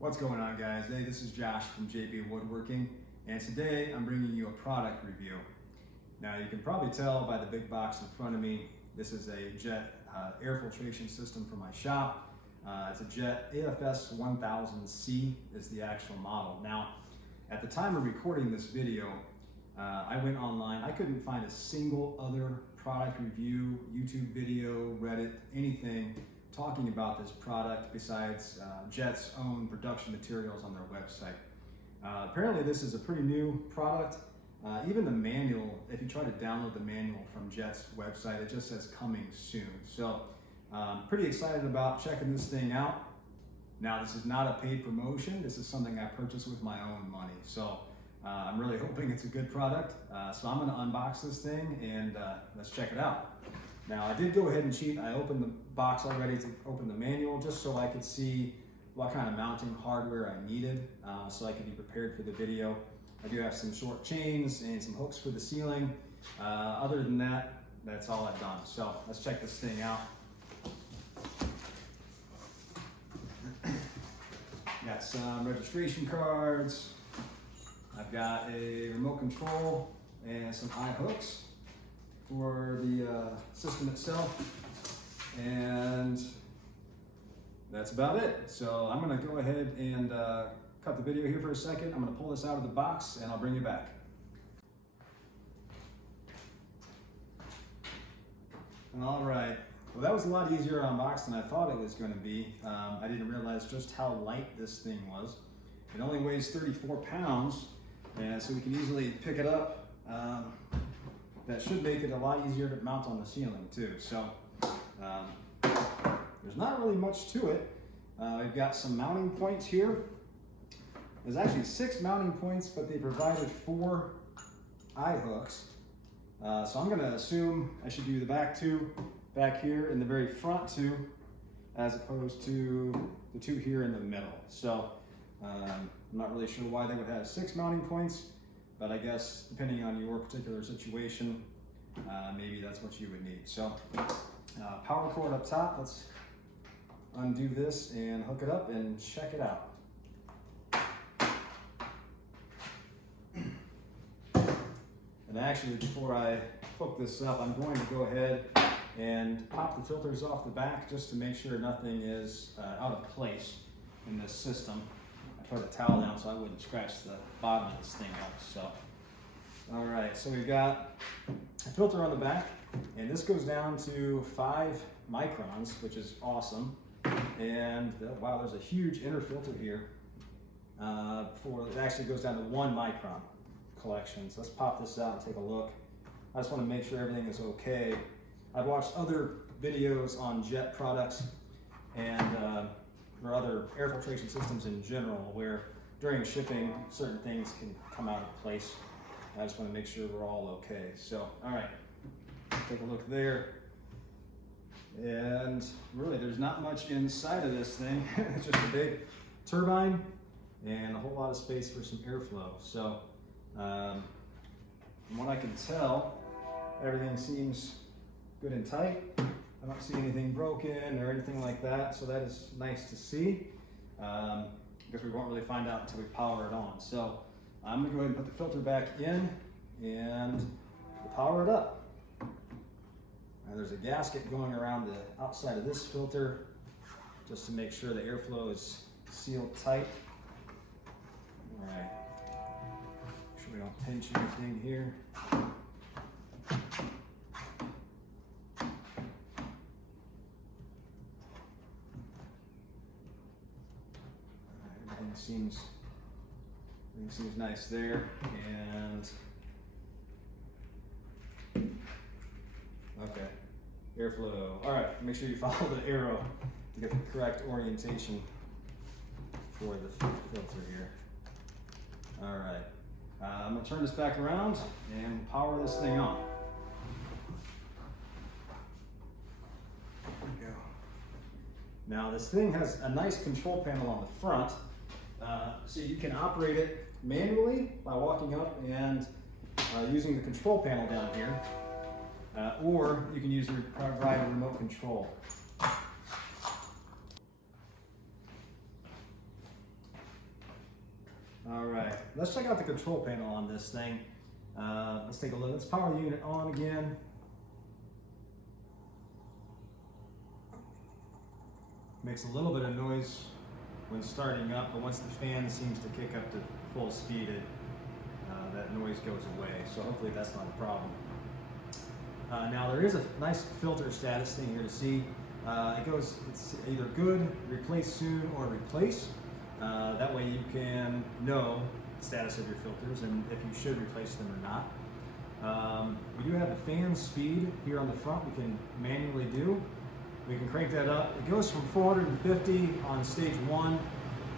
What's going on, guys? Hey, this is Josh from Woodworking, and today I'm bringing you a product review. Now, you can probably tell by the big box in front of me, this is a Jet air filtration system for my shop. It's a Jet AFS-1000C is the actual model. Now, at the time of recording this video, I went online. I couldn't find a single other product review, YouTube video, Reddit, anything talking about this product besides Jet's own production materials on their website. Apparently this is a pretty new product. Even the manual, if you try to download the manual from Jet's website, it just says coming soon. So pretty excited about checking this thing out. Now, this is not a paid promotion. This is something I purchased with my own money. So I'm really hoping it's a good product. So I'm gonna unbox this thing and let's check it out. Now, I did go ahead and cheat. I opened the box already to open the manual just so I could see what kind of mounting hardware I needed so I could be prepared for the video. I do have some short chains and some hooks for the ceiling. Other than that, that's all I've done. So let's check this thing out. Got some registration cards. I've got a remote control and some eye hooks for the system itself, and that's about it. So I'm gonna go ahead and cut the video here for a second. I'm gonna pull this out of the box and I'll bring you back. All right, well, that was a lot easier to unbox than I thought it was gonna be. I didn't realize just how light this thing was. It only weighs 34 pounds, and so we can easily pick it up. That should make it a lot easier to mount on the ceiling too. So there's not really much to it. We've got some mounting points here. There's actually 6 mounting points, but they provided 4 eye hooks. So I'm gonna assume I should do the back 2 back here and the very front 2, as opposed to the 2 here in the middle. So I'm not really sure why they would have 6 mounting points, but I guess depending on your particular situation, maybe that's what you would need. So power cord up top, let's undo this and hook it up and check it out. And actually, before I hook this up, I'm going to go ahead and pop the filters off the back just to make sure nothing is out of place in this system. I put a towel down so I wouldn't scratch the bottom of this thing up. So, all right, so we've got a filter on the back, and this goes down to 5 microns, which is awesome. And wow, there's a huge inner filter here. It actually goes down to 1 micron collection. So let's pop this out and take a look. I just want to make sure everything is okay. I've watched other videos on Jet products and or other air filtration systems in general, where during shipping certain things can come out of place. I just want to make sure we're all okay. So, all right, take a look there. And really, there's not much inside of this thing. It's just a big turbine and a whole lot of space for some airflow. So, from what I can tell, everything seems good and tight. I don't see anything broken or anything like that, so that is nice to see. Because we won't really find out until we power it on. So I'm gonna go ahead and put the filter back in and we'll power it up. Now, there's a gasket going around the outside of this filter just to make sure the airflow is sealed tight. All right, make sure we don't pinch anything here. Everything seems nice there, and okay, airflow. All right, make sure you follow the arrow to get the correct orientation for the filter here. All right, I'm gonna turn this back around and power this thing on. There we go. Now, this thing has a nice control panel on the front. So you can operate it manually by walking up and using the control panel down here, or you can provide a remote control. All right, let's check out the control panel on this thing. Let's take a look. Let's power the unit on again. Makes a little bit of noise when starting up, but once the fan seems to kick up to full speed, that noise goes away. So hopefully that's not a problem. Now there is a nice filter status thing here to see. It's either good, replace soon, or replace. That way you can know the status of your filters and if you should replace them or not. We do have the fan speed here on the front we can manually do. We can crank that up. It goes from 450 on stage 1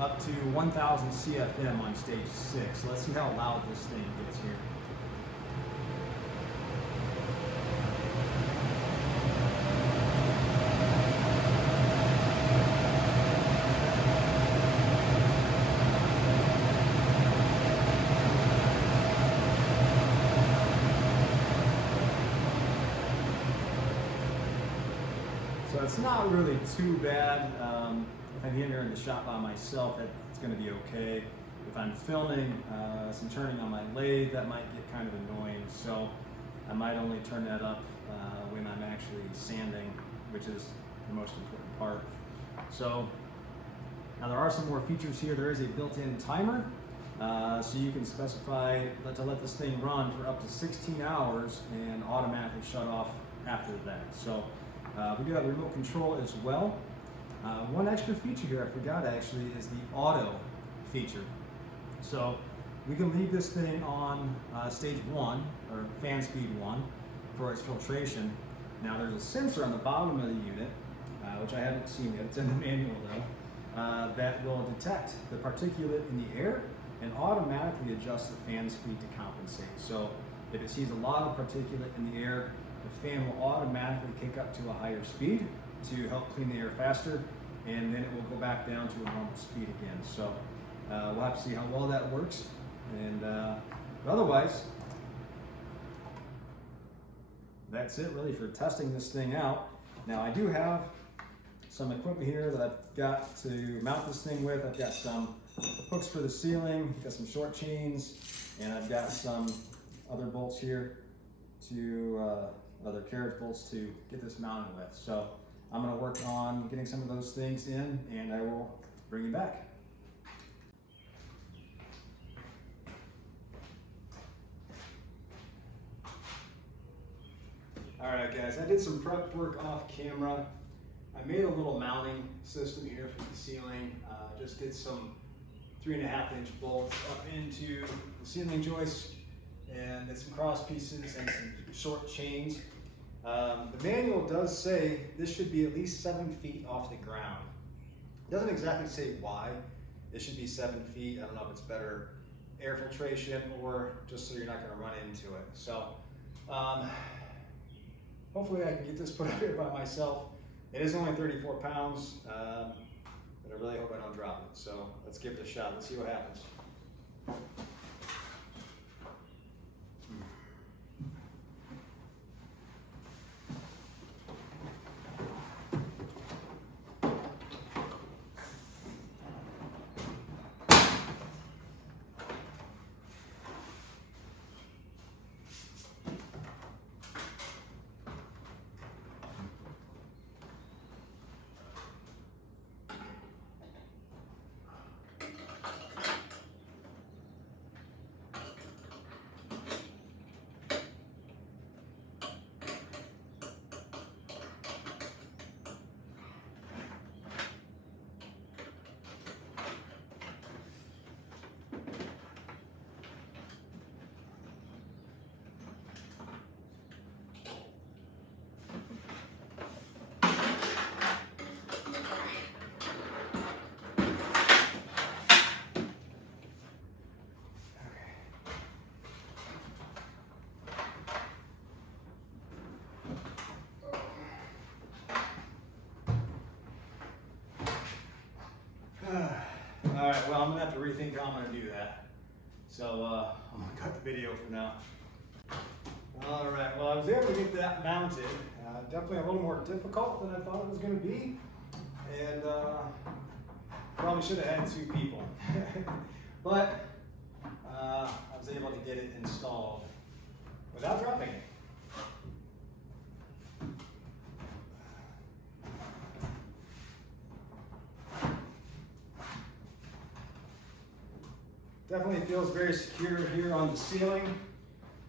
up to 1000 CFM on stage 6. So let's see how loud this thing gets here. So it's not really too bad. If I'm in here in the shop by myself, it's going to be okay. If I'm filming some turning on my lathe, that might get kind of annoying. So I might only turn that up when I'm actually sanding, which is the most important part. So now there are some more features here. There is a built-in timer. So you can specify to let this thing run for up to 16 hours and automatically shut off after that. So we do have a remote control as well. One extra feature here I forgot actually is the auto feature. So we can leave this thing on stage 1 or fan speed 1 for its filtration. Now there's a sensor on the bottom of the unit, which I haven't seen yet, it's in the manual though, that will detect the particulate in the air and automatically adjust the fan speed to compensate. So if it sees a lot of particulate in the air, the fan will automatically kick up to a higher speed to help clean the air faster, and then it will go back down to a normal speed again. So we'll have to see how well that works. And but otherwise, that's it really for testing this thing out. Now I do have some equipment here that I've got to mount this thing with. I've got some hooks for the ceiling, got some short chains, and I've got some other bolts here to other carriage bolts to get this mounted with. So I'm going to work on getting some of those things in, and I will bring you back. All right guys, I did some prep work off camera. I made a little mounting system here for the ceiling. Just did some 3.5-inch bolts up into the ceiling joists, and did some cross pieces and some short chains. The manual does say this should be at least 7 feet off the ground. It doesn't exactly say why it should be 7 feet. I don't know if it's better air filtration or just so you're not going to run into it. So hopefully I can get this put up here by myself. It is only 34 pounds, but I really hope I don't drop it. So let's give it a shot. Let's see what happens. All right, well, I'm gonna have to rethink how I'm gonna do that. So I'm gonna cut the video for now. All right, well, I was able to get that mounted. Definitely a little more difficult than I thought it was gonna be. And probably should have had 2 people. but I was able to get it installed without dropping it. Definitely feels very secure here on the ceiling.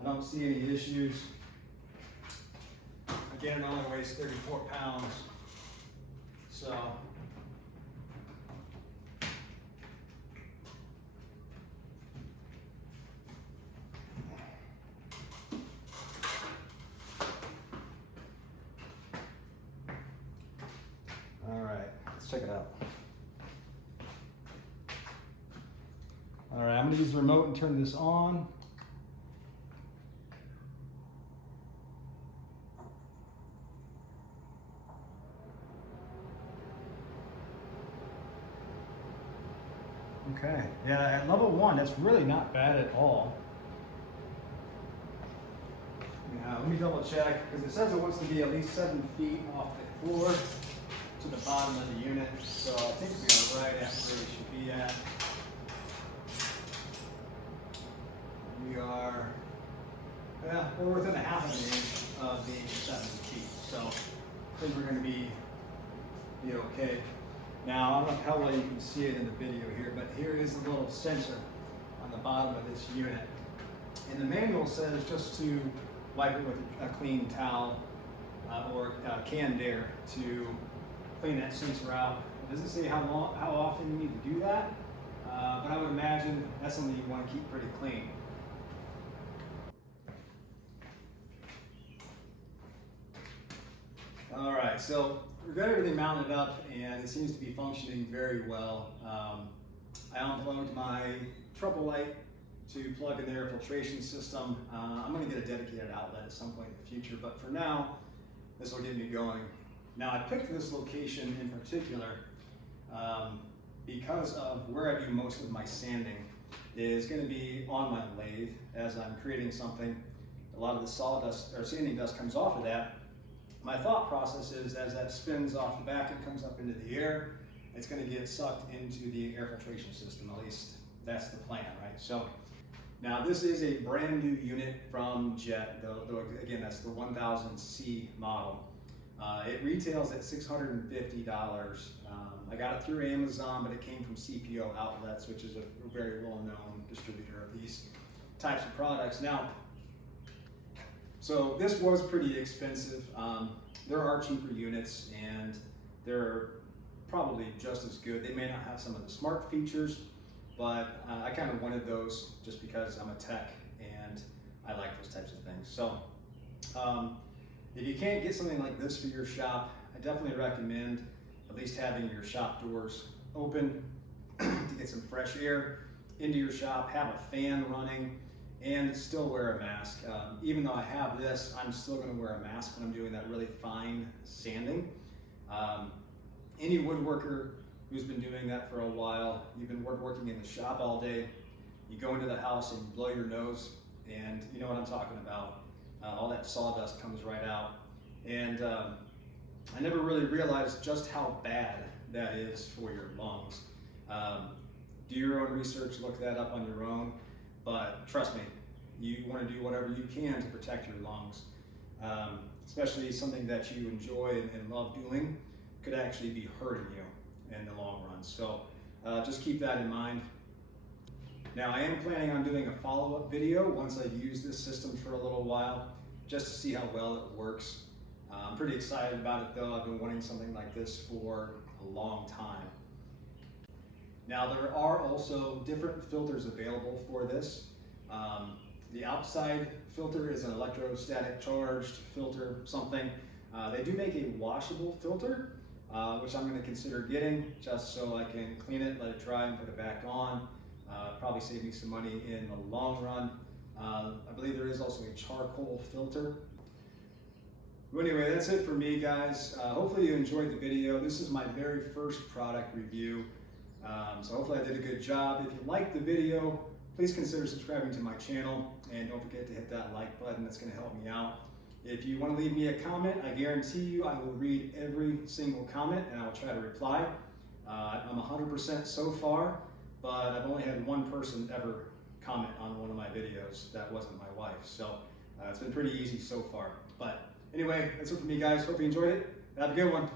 I don't see any issues. Again, it only weighs 34 pounds. So, all right, let's check it out. All right, I'm gonna use the remote and turn this on. Okay, yeah, at level 1, that's really not bad at all. Now, let me double check, because it says it wants to be at least 7 feet off the floor to the bottom of the unit, so I think we are right at where we should be at. We are, yeah, we're within a half of an inch of being 7 feet, so I think we're going to be okay. Now, I don't know how well you can see it in the video here, but here is a little sensor on the bottom of this unit. And the manual says just to wipe it with a clean towel or canned air to clean that sensor out. It doesn't say how often you need to do that, but I would imagine that's something you want to keep pretty clean. All right, so we've got everything mounted up and it seems to be functioning very well. I unplugged my trouble light to plug in the air filtration system. I'm going to get a dedicated outlet at some point in the future, but for now, this will get me going. Now, I picked this location in particular because of where I do most of my sanding is going to be on my lathe as I'm creating something. A lot of the sawdust or sanding dust comes off of that. My thought process is as that spins off the back and comes up into the air, it's going to get sucked into the air filtration system. At least that's the plan, right? So now this is a brand new unit from Jet, though again, that's the 1000C model. It retails at $650. I got it through Amazon, but it came from CPO Outlets, which is a very well-known distributor of these types of products. Now, so this was pretty expensive. There are cheaper units and they're probably just as good. They may not have some of the smart features, but I kind of wanted those just because I'm a tech and I like those types of things. So if you can't get something like this for your shop, I definitely recommend at least having your shop doors open to get some fresh air into your shop, have a fan running, and still wear a mask. Even though I have this, I'm still gonna wear a mask when I'm doing that really fine sanding. Any woodworker who's been doing that for a while, you've been woodworking in the shop all day, you go into the house and you blow your nose, and you know what I'm talking about. All that sawdust comes right out. And I never really realized just how bad that is for your lungs. Do your own research, look that up on your own. But trust me, you want to do whatever you can to protect your lungs, especially something that you enjoy and love doing could actually be hurting you in the long run. So just keep that in mind. Now, I am planning on doing a follow-up video once I've used this system for a little while, just to see how well it works. I'm pretty excited about it though. I've been wanting something like this for a long time. Now, there are also different filters available for this. The outside filter is an electrostatic charged filter, something. They do make a washable filter, which I'm going to consider getting just so I can clean it, let it dry, and put it back on. Probably save me some money in the long run. I believe there is also a charcoal filter. But anyway, that's it for me, guys. Hopefully you enjoyed the video. This is my very first product review. So hopefully I did a good job. If you liked the video, please consider subscribing to my channel, and don't forget to hit that like button. That's going to help me out. If you want to leave me a comment, I guarantee you I will read every single comment and I will try to reply. I'm 100% so far, but I've only had one person ever comment on one of my videos that wasn't my wife. So it's been pretty easy so far. But anyway, that's it for me, guys. Hope you enjoyed it. Have a good one.